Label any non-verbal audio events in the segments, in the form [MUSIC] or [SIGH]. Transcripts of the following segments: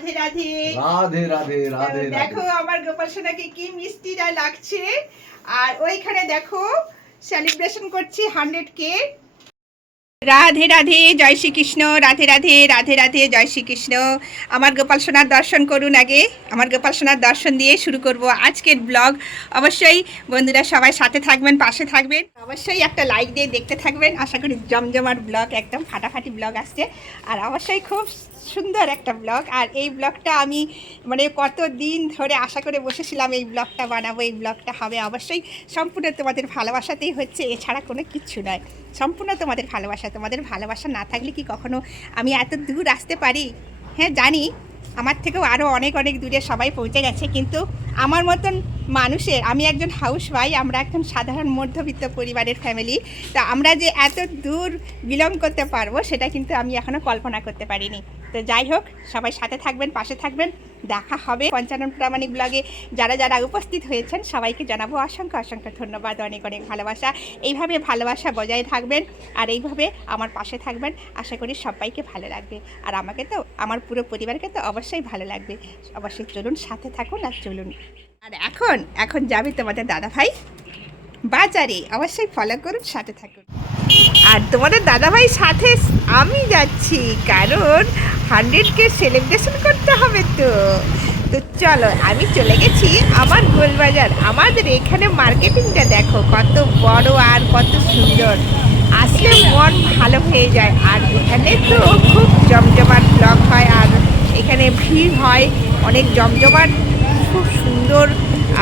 রাধে রাধে। রাধে রাধে রাধে দেখো আমার গোপাল সোনাকে কি মিষ্টিটা লাগছে। আর ওইখানে দেখো সেলিব্রেশন করছি হান্ড্রেড কে রাধে রাধে জয় শ্রীকৃষ্ণ রাধে রাধে রাধে রাধে জয় শ্রীকৃষ্ণ। আমার গোপাল সোনার দর্শন করুন আগে। আমার গোপাল সোনার দর্শন দিয়ে শুরু করব আজকের ব্লগ অবশ্যই বন্ধুরা সবাই সাথে থাকবেন পাশে থাকবেন। অবশ্যই একটা লাইক দিয়ে দেখতে থাকবেন। আশা করি জমজমার ব্লগ একদম ফাটাফাটি ব্লগ আসছে। আর অবশ্যই খুব সুন্দর একটা ব্লগ আর এই ব্লগটা আমি মানে কত দিন ধরে আশা করে বসেছিলাম এই ব্লগটা বানাবো, এই ব্লগটা হবে। অবশ্যই সম্পূর্ণ তোমাদের ভালোবাসাতেই হচ্ছে, এছাড়া কোনো কিছু নয়। সম্পূর্ণ তোমাদের ভালোবাসা তোমাদের ভালোবাসা না থাকলে কি কখনো আমি এত দূর আসতে পারি? হ্যাঁ জানি। আমার থেকেও আরও অনেক অনেক দূরে সবাই পৌঁছে গেছে, কিন্তু আমার মতন মানুষের, আমি একজন হাউস ওয়াই আমরা একজন সাধারণ মধ্যবিত্ত পরিবারের ফ্যামিলি তো আমরা যে এত দূর বিলং করতে পারব, সেটা কিন্তু আমি এখনও কল্পনা করতে পারিনি। তো যাই হোক, সবাই সাথে থাকবেন, পাশে থাকবেন। দেখা হবে। পঞ্চানন প্রামাণিক ব্লগে যারা যারা উপস্থিত হয়েছেন, সবাইকে জানাব অসংখ্য অসংখ্য ধন্যবাদ। অনেক অনেক ভালোবাসা। এইভাবে ভালোবাসা বজায় থাকবেন আর এইভাবে আমার পাশে থাকবেন, আশা করি সবাইকে ভালো লাগবে। আর আমাকে তো, আমার পুরো পরিবারকে তো অবশ্যই ভালো লাগবে। অবশ্যই চলুন সাথে থাকুন আর চলুন। আর এখন এখন যাবে তোমাদের দাদা ভাই বাজারে। অবশ্যই ফলো করুন, সাথে থাকুন। আর তোমাদের দাদাভাই সাথে আমি যাচ্ছি, কারণ হান্ড্রেডকে সেলিব্রেশন করতে হবে তো। তো চলো, আমি চলে গেছি আমার গোলবাজার। আমাদের এখানে মার্কেটিংটা দেখো, কত বড় আর কত সুন্দর। আসলে মন ভালো হয়ে যায়। আর এখানে তো খুব জমজমাট ব্লক হয়, আর এখানে ভিড় হয়, অনেক জমজমাট, খুব সুন্দর।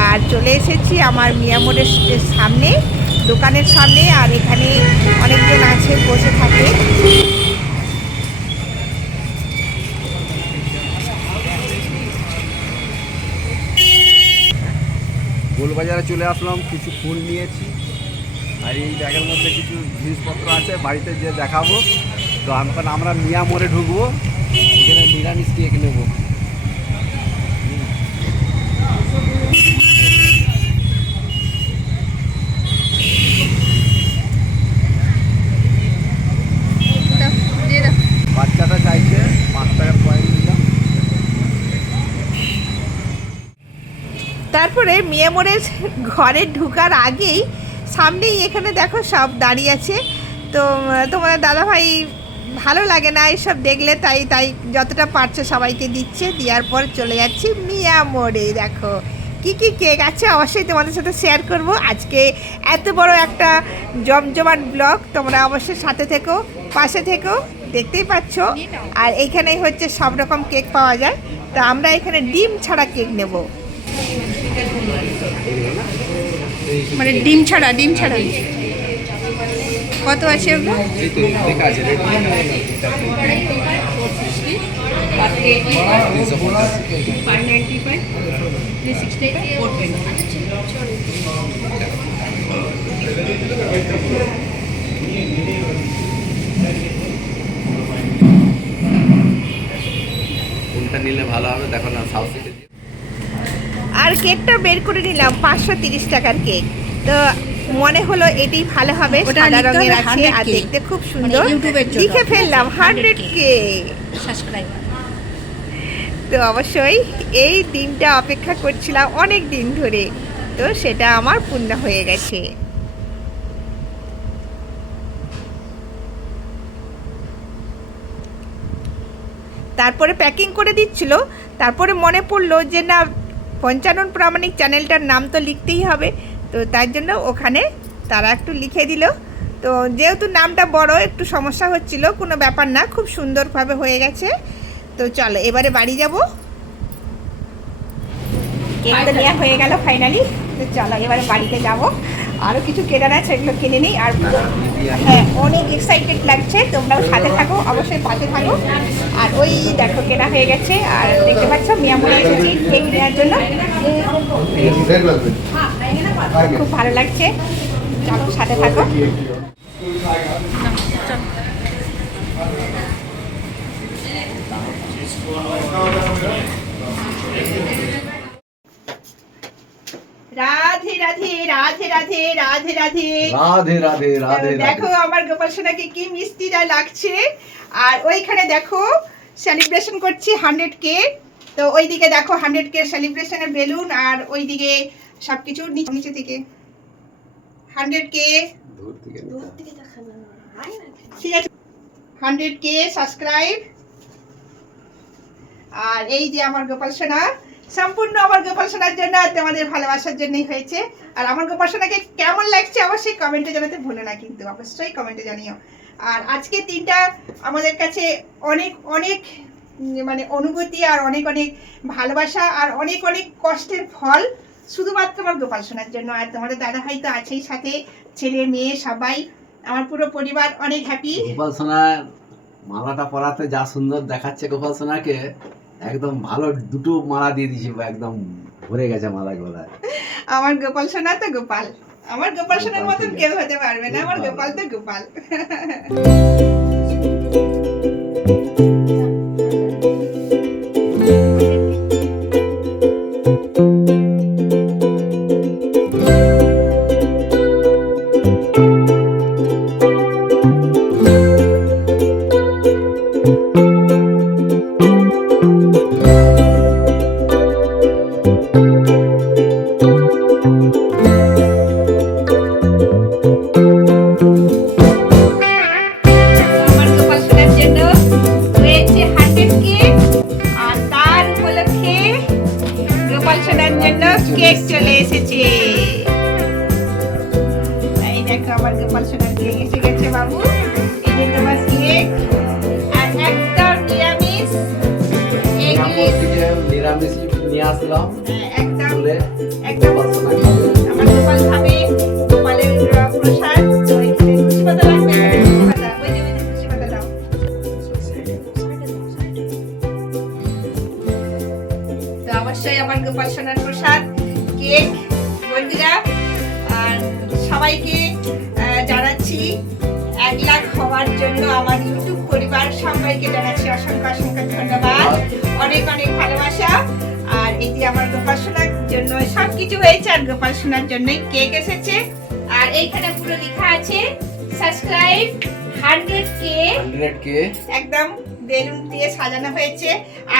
আর চলে এসেছি আমার মিয়ামোড়ের সামনে। দোকানের সামনে আর এখানে অনেকজন আছে, বসে থাকে। গোলবাজারে চলে আসলাম, কিছু ফুল নিয়েছি। আর এই ব্যাগের মধ্যে কিছু জিনিসপত্র আছে, বাড়িতে যে দেখাবো। তো আমরা মিয়া মোড়ে ঢুকবো। এখানে নিরামিষ কেক তারপরে মিয়ামোড়ের ঘরে ঢুকার আগেই সামনেই এখানে দেখো সব দাঁড়িয়ে আছে। তো আহ, তোমাদের দাদাভাই ভালো লাগে না এসব দেখলে তাই তাই যতটা পারছে সবাইকে দিচ্ছে। দেওয়ার পর চলে যাচ্ছি মিয়া মোড়ে দেখো কি কি কেক আছে? অবশ্যই তোমাদের সাথে শেয়ার করব। আজকে এত বড় একটা জমজমাট ব্লগ তোমরা অবশ্যই সাথে থেকো পাশে থেকো দেখতেই পাচ্ছ। আর এইখানেই হচ্ছে সব রকম কেক পাওয়া যায়। তো আমরা এখানে ডিম ছাড়া কেক নেব। মানে ডিম ছাড়া ডিম ছাড়া। কত আছে কোনটা নিলে ভালো হবে দেখো না সাউথ আর কেকটা বের করে নিলাম পাঁচশো তিরিশ টাকার কেক। তো মনে হলো এটাই ভালো হবে সাদা রঙের আছে আর দেখতে খুব সুন্দর। মানে জন্য। লিখে ফেললাম হান্ড্রেড 100 কে তো অবশ্যই এই দিনটা অপেক্ষা করছিলাম অনেক দিন ধরে। তো সেটা আমার পূর্ণ হয়ে গেছে। তারপরে প্যাকিং করে দিচ্ছিল। তারপরে মনে পড়ল যে না পঞ্চানন প্রামাণিক চ্যানেলটার নাম তো লিখতেই হবে, তো তার জন্য ওখানে তারা একটু লিখে দিল। তো যেহেতু নামটা বড়, একটু সমস্যা হচ্ছিল, কোনো ব্যাপার না, খুব সুন্দরভাবে হয়ে গেছে। তো চলো, এবারে বাড়ি যাব। কেক তো নেওয়া হয়ে গেল ফাইনালি তো চলো, এবারে বাড়িতে যাব। আরও কিছু কেনার আছে, এগুলো কিনে নিই। আর হ্যাঁ অনেক এক্সাইটেড লাগছে। তোমরাও সাথে থাকো, অবশ্যই পাশে থাকো। আর ওই দেখো, কেনা হয়ে গেছে। আর দেখতে পাচ্ছ, মিয়া মনে এসেছি কেক নেওয়ার জন্য। খুব ভালো লাগছে। চলো, সাথে থাকো। রাধে রাধে রাধে রাধে রাধে। রাধে রাধে রাধে দেখো আমার গোপাল সোনাকে কি মিষ্টিটা লাগছে। আর ওইখানে দেখো সেলিব্রেশন করছি হান্ড্রেড কে তো ওইদিকে দেখো হান্ড্রেড কে সেলিব্রেশনের বেলুন আর ওইদিকে সব কিছু নিচে নিচে থেকে। হান্ড্রেড কে দূর থেকে দূর থেকে দেখা যাবে না। না কেন? ঠিক আছে। হান্ড্রেড কে সাবস্ক্রাইব আর এই যে আমার গোপাল সোনা সম্পূর্ণ আমার গোপাল সোনার জন্য আর তোমাদের ভালোবাসার জন্যই হয়েছে। আর আমার গোপাল সোনাকে কেমন লাগছে অবশ্যই কমেন্টে জানাতে ভুলো না, কিন্তু অবশ্যই কমেন্টে জানিও। আর আজকে তিনটা আমাদের কাছে অনেক অনেক মানে অনুভূতি আর অনেক অনেক ভালোবাসা আর অনেক অনেক কষ্টের ফল শুধুমাত্র আমার গোপাল সোনার জন্য। আর তোমাদের দাদা ভাই তো আছেই সাথে, ছেলে, মেয়ে, সবাই, আমার পুরো পরিবার অনেক হ্যাপি গোপাল সোনার মালাটা পরাতে যা সুন্দর দেখাচ্ছে গোপাল সোনাকে একদম ভালো দুটো মালা দিয়ে দিয়েছে একদম ভরে গেছে মালা গলা আমার গোপাল সোনা তো গোপাল। আমার গোপাল সোনার মতন কেউ হতে পারবে না আমার গোপাল। গোপাল তো গোপাল। [LAUGHS] থেকে নিরামিষ নিয়ে আসলাম। একদম কিছু হয়েছে আর গোপাল সোনার জন্যই কেক এসেছে। আর এইখানে পুরো লেখা আছে সাবস্ক্রাইব হান্ড্রেড কে 100 কে একদম বেলুন দিয়ে সাজানো হয়েছে।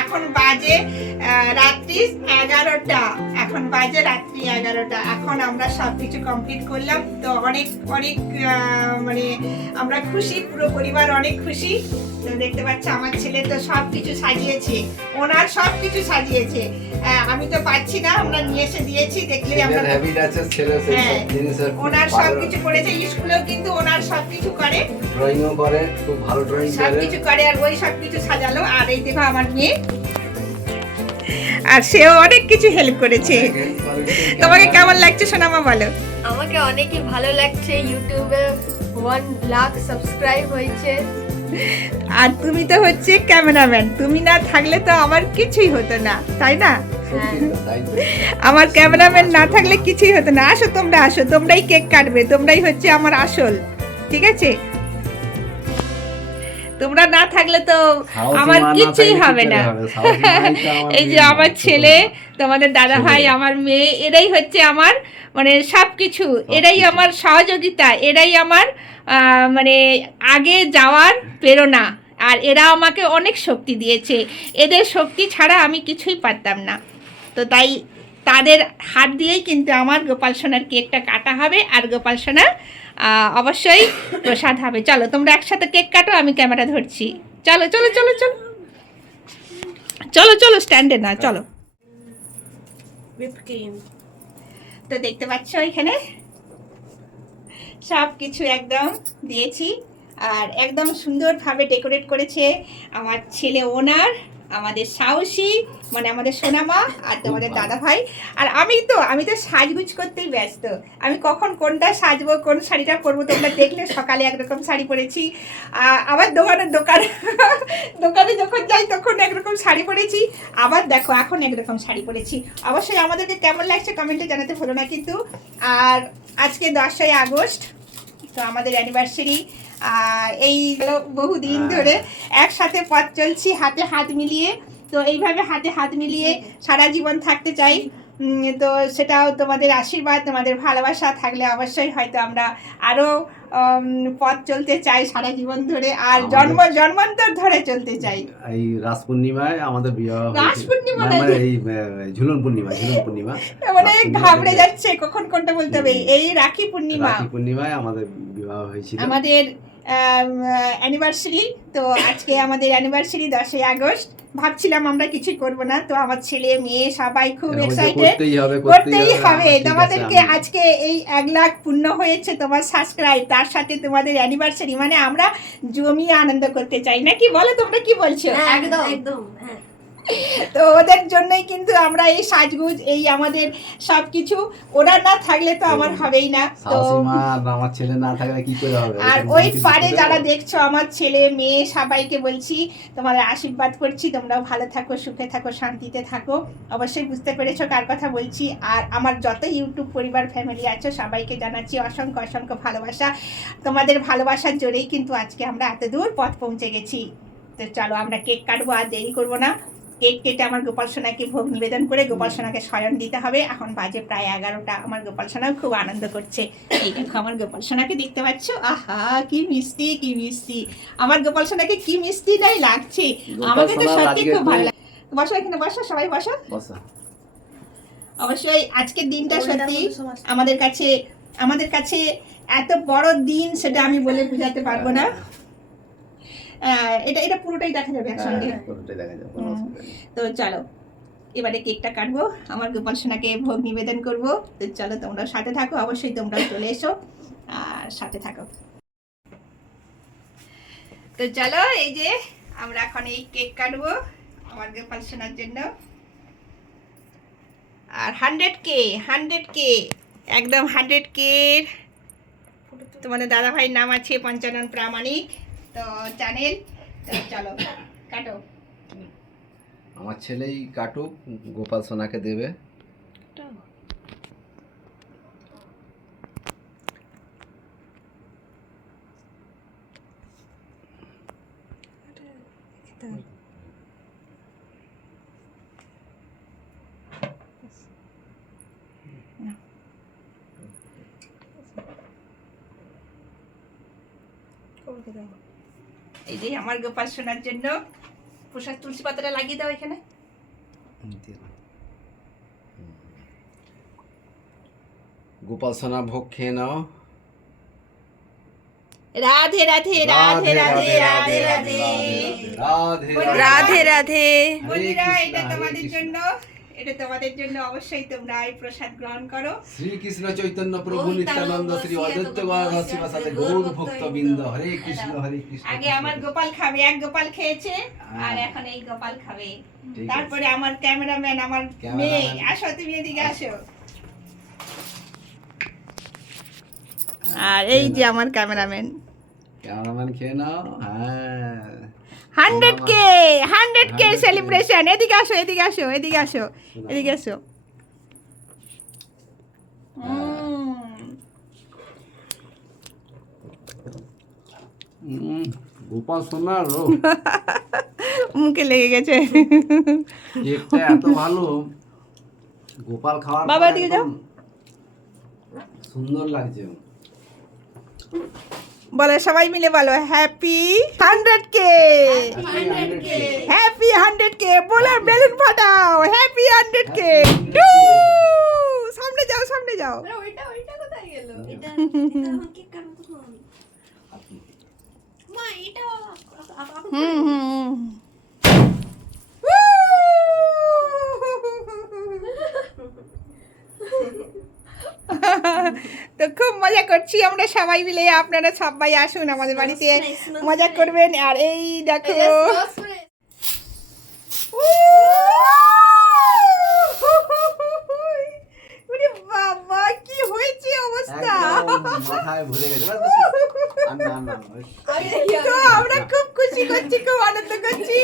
এখন বাজে রাত্রি এগারোটা। এখন বাজে রাত্রি এগারোটা। এখন আমরা সব কিছু কমপ্লিট করলাম। তো অনেক অনেক মানে আমরা খুশি পুরো পরিবার অনেক খুশি। তো দেখতে পাচ্ছ আমার ছেলে তো সব কিছু সাজিয়েছে। ওনার সব কিছু সাজিয়েছে আমি তো পাচ্ছি না আমরা নিয়ে এসে দিয়েছি দেখলে আমরা হ্যাঁ। ওনার সব কিছু করেছে স্কুলেও কিন্তু ওনার সব কিছু করে। ড্রয়িংও করে খুব ভালো ড্রয়িং সব কিছু করে আর ওই সব কিছু সাজালো আর এই দেখো আমার মেয়ে। আর সেও অনেক কিছু হেল্প করেছে। তোমাকে কেমন লাগছে সোনামা বলো? আমাকে অনেকই ভালো লাগছে ইউটিউবে ওয়ান লাখ সাবস্ক্রাইব হয়েছে। আর তুমি তো হচ্ছে ক্যামেরাম্যান। তুমি না থাকলে তো আমার কিছুই হতো না তাই না? তো। আমার ক্যামেরাম্যান না থাকলে কিছুই হতো না। আসো তোমরা আসো। তোমরাই কেক কাটবে তোমরাই হচ্ছে আমার আসল। ঠিক আছে? তোমরা না থাকলে তো আমার কিছুই হবে না। এই যে আমার ছেলে তোমাদের দাদা ভাই আমার মেয়ে এরাই হচ্ছে আমার মানে সব কিছু এরাই আমার সহযোগিতা এরাই আমার মানে আগে যাওয়ার প্রেরণা। আর এরা আমাকে অনেক শক্তি দিয়েছে। এদের শক্তি ছাড়া আমি কিছুই পারতাম না। তো তাই তাদের হাত দিয়েই কিন্তু আমার গোপাল সোনার কেকটা কাটা হবে আর গোপাল সোনার অবশ্যই প্রসাদ হবে। চলো তোমরা একসাথে কেক কাটো আমি ক্যামেরা ধরছি। চলো চলো চলো চলো। চলো চলো স্ট্যান্ডে না চলো। তো দেখতে পাচ্ছ এখানে? সব কিছু একদম দিয়েছি। আর একদম সুন্দরভাবে ডেকোরেট করেছে আমার ছেলে ওনার। আমাদের সাহসী মানে আমাদের সোনামা আর তোমাদের দাদা ভাই আর আমি তো আমি তো সাজগুজ করতেই ব্যস্ত। আমি কখন কোনটা সাজবো, কোন শাড়িটা পরবো তোমরা দেখলে সকালে একরকম শাড়ি পরেছি। আবার দোকানের দোকান, দোকানে যখন যাই তখন একরকম শাড়ি পরেছি। আবার দেখো, এখন একরকম শাড়ি পরেছি। অবশ্যই আমাদেরকে কেমন লাগছে কমেন্টে জানাতে ভুলো না কিন্তু। আর আজকে দশই আগস্ট, তো আমাদের অ্যানিভার্সারি এই বহুদিন ধরে একসাথে পথ চলছি হাতে হাত মিলিয়ে। তো এইভাবে হাতে হাত মিলিয়ে সারা জীবন থাকতে চাই। তো সেটাও তোমাদের আশীর্বাদ তোমাদের ভালোবাসা থাকলে অবশ্যই হয়তো আমরা আরও পথ চলতে চাই সারা জীবন ধরে আর জন্ম জন্মান্তর ধরে চলতে চাই। এই রাস পূর্ণিমায় আমাদের বিবাহ রাস। পূর্ণিমা মানে এই ঝুলন পূর্ণিমা ঝুলন পূর্ণিমা। মানে ঘাবড়ে যাচ্ছে কখন কোনটা বলতে হবে? এই রাখি পূর্ণিমা। রাখি পূর্ণিমায় আমাদের বিবাহ হয়েছিল। আমাদের অ্যানিভার্সারি তো আজকে আমাদের অ্যানিভার্সারি দশই আগস্ট। ভাবছিলাম আমরা কিছু করব না তো আমার ছেলে মেয়ে সবাই খুব এক্সাইটেড করতেই হবে তোমাদেরকে আজকে এই এক লাখ পূর্ণ হয়েছে তোমার সাবস্ক্রাইব তার সাথে তোমাদের অ্যানিভার্সারি মানে আমরা জমিয়ে আনন্দ করতে চাই। নাকি বলো তোমরা কি বলছো? হ্যাঁ, একদম একদম হ্যাঁ। তো ওদের জন্যই কিন্তু আমরা এই সাজগুজ এই আমাদের সবকিছু। ওরা না থাকলে তো আমার হবেই না। তো আমার ছেলে না থাকলে কি করে হবে? আর ওই কিছু পারে যারা দেখছ আমার ছেলে মেয়ে সবাইকে বলছি তোমাদের আশীর্বাদ করছি তোমরাও ভালো থাকো সুখে থাকো শান্তিতে থাকো। অবশ্যই বুঝতে পেরেছ কার কথা বলছি। আর আমার যত ইউটিউব পরিবার ফ্যামিলি আছো সবাইকে জানাচ্ছি অসংখ্য অসংখ্য ভালোবাসা। তোমাদের ভালোবাসার জোরেই কিন্তু আজকে আমরা এত দূর পথ পৌঁছে গেছি। তো চলো আমরা কেক কাটবো আর দেরি করব না। কেক কেটে আমার গোপাল সোনাকে ভোগ নিবেদন করে গোপাল সোনাকে শয়ন দিতে হবে। এখন বাজে প্রায় এগারোটা। আমার গোপাল সোনাও খুব আনন্দ করছে। এই দেখো আমার গোপাল সোনাকে দেখতে পাচ্ছ? আহা কি মিষ্টি কি মিষ্টি। আমার গোপাল সোনাকে কি মিষ্টি নাই লাগছে আমাকে তো সত্যি খুব ভালো লাগে। বসো এখানে বসো সবাই বসো। অবশ্যই আজকের দিনটা সত্যি আমাদের কাছে আমাদের কাছে এত বড় দিন সেটা আমি বলে বোঝাতে পারব না। এটা এটা পুরোটাই দেখা যাবে একসঙ্গে। হ্যাঁ, পুরোটাই দেখা যাবে, কোনো হুম। অসুবিধা নেই। তো চলো এবারে কেকটা কাটবো আমার গোপাল সোনাকে ভোগ নিবেদন করব। তো চলো তোমরা সাথে থাকো অবশ্যই তোমরাও চলে এসো আর সাথে থাকো। তো চলো এই যে আমরা এখন এই কেক কাটবো আমার গোপাল সোনার জন্য। আর হান্ড্রেড কে হান্ড্রেড কে একদম হান্ড্রেড কে তোমাদের দাদা ভাইয়ের নাম আছে পঞ্চানন প্রামাণিক। তো চ্যানেল তো চলো কাটো। আমার ছেলেই কাটুক গোপাল সোনাকে দেবে। এই যে আমার গোপাল শোনার জন্য প্রসাদ তুলসী পাতাটা লাগিয়ে দাও এখানে। গোপাল সোনা ভোগ খেয়ে নাও। রাধে রাধে রাধে রাধে রাধে রাধে রাধে রাধে রাধে এটা তোমাদের। জন্য এটা তোমাদের জন্য অবশ্যই তোমরা এই প্রসাদ গ্রহণ করো। শ্রীকৃষ্ণ চৈতন্য প্রভু নিত্যানন্দ শ্রী অদ্বৈত গৌর ভক্ত বৃন্দ। হরে কৃষ্ণ হরে কৃষ্ণ আগে আমার গোপাল খাবে এক গোপাল খেয়েছে আর হ্যাঁ। এখন এই গোপাল খাবে। তারপরে আমার ক্যামেরাম্যান আমার মেয়ে। আসো তুমি এদিকে আসো। আর এই যে আমার ক্যামেরাম্যান। ক্যামেরাম্যান খেয়ে নাও। হ্যাঁ। Hundred K hundred K celebration এদিকে আসো এদিকে আসো এদিকে আসো এদিকে আসো। গোপাল সোনার [LAUGHS] মুখে লেগে গেছে। কেকটা এত ভালো। গোপাল খাওয়ার বাবা, এদিকে যাও। সুন্দর লাগছে। বলো সবাই মিলে বলো হ্যাপি হান্ড্রেড কে হ্যাপি হান্ড্রেড কে বলে বেলুন ফাটাও হ্যাপি হান্ড্রেড কে সামনে যাও সামনে যাও। হুম হুম [LAUGHS] [LAUGHS] তো খুব মজা করছি আমরা সবাই মিলে আপনারা সবাই আসুন আমাদের বাড়িতে। মজা করবেন আর এই দেখো। বাবা কি হয়েছে অবস্থা? তো আমরা খুব খুশি করছি খুব আনন্দ করছি।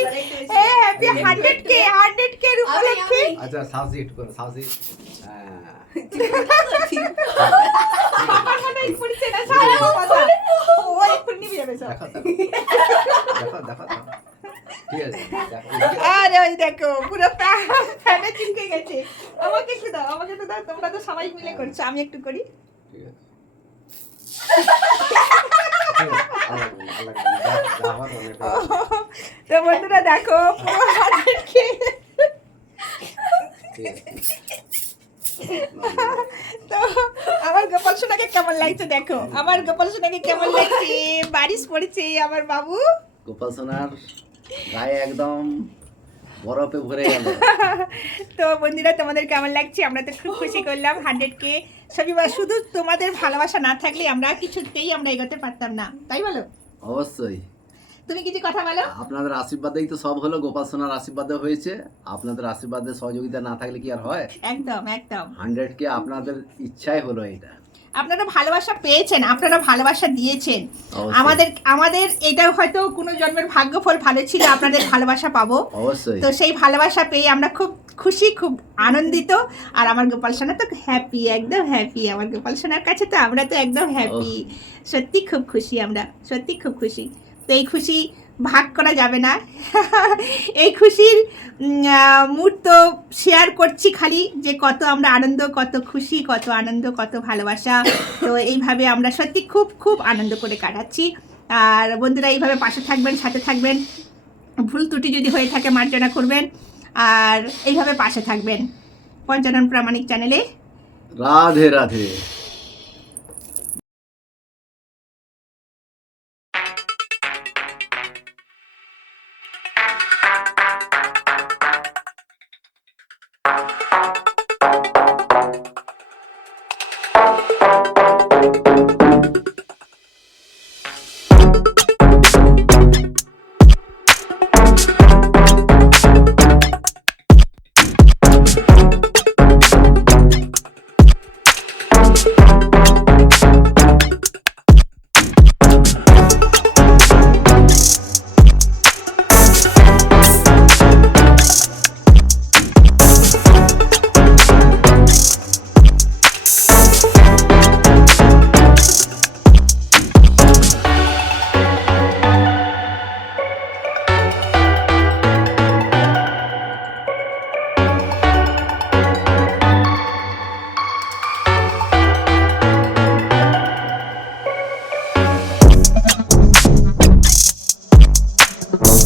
Happy hundred K hundred K উপলক্ষে। আচ্ছা সাউজি একটু করো সাউজি। হ্যাঁ। আরে ওই দেখো পুরো ফ্যানে চুলকে গেছে আমাকে একটু দাও আমাকে তো দাও তোমরা তো সবাই মিলে করছ আমি একটু করি তো বন্ধুরা দেখো পুরো হাত তো আমার গোপাল সোনাকে কেমন লাগছে দেখো? আমার গোপাল সোনাকে কেমন লাগছে? বারিশ পড়েছে আমার বাবু। গোপাল সোনার গায়ে একদম বরফে ভরে গেল। [LAUGHS] তো বন্ধুরা তোমাদের কেমন লাগছে? আমরা তো খুব খুশি করলাম হান্ড্রেড কে সবই শুধু তোমাদের ভালোবাসা না থাকলে আমরা কিছুতেই আমরা এগোতে পারতাম না। তাই বলো? অবশ্যই। তুমি কিছু কথা বলো? আপনাদের আশীর্বাদেই তো সব হলো গোপাল সোনার আশীর্বাদে হয়েছে। আপনাদের আশীর্বাদের সহযোগিতা না থাকলে কি আর হয়? একদম একদম। হান্ড্রেড কে আপনাদের ইচ্ছাই হলো এটা। আপনারা ভালোবাসা পেয়েছেন আপনারা ভালোবাসা দিয়েছেন। আমাদের আমাদের এটা হয়তো কোনো জন্মের ভাগ্যফল ভালো ছিল আপনাদের [COUGHS] ভালোবাসা পাবো। তো সেই ভালোবাসা পেয়ে আমরা খুব খুশি খুব আনন্দিত। আর আমার গোপাল সোনা তো হ্যাপি একদম হ্যাপি আমার গোপাল সোনার কাছে তো আমরা তো একদম হ্যাপি সত্যি খুব খুশি আমরা সত্যি খুব খুশি। তো এই খুশি ভাগ করা যাবে না। [LAUGHS] এই খুশির মুহূর্ত শেয়ার করছি খালি যে কত আমরা আনন্দ, কত খুশি, কত আনন্দ, কত ভালোবাসা। তো এইভাবে আমরা সত্যি খুব খুব আনন্দ করে কাটাচ্ছি। আর বন্ধুরা এইভাবে পাশে থাকবেন, সাথে থাকবেন। ভুল ত্রুটি যদি হয়ে থাকে মার্জনা করবেন। আর এইভাবে পাশে থাকবেন। পঞ্চানন প্রামাণিক চ্যানেলে। রাধে রাধে। Gracias.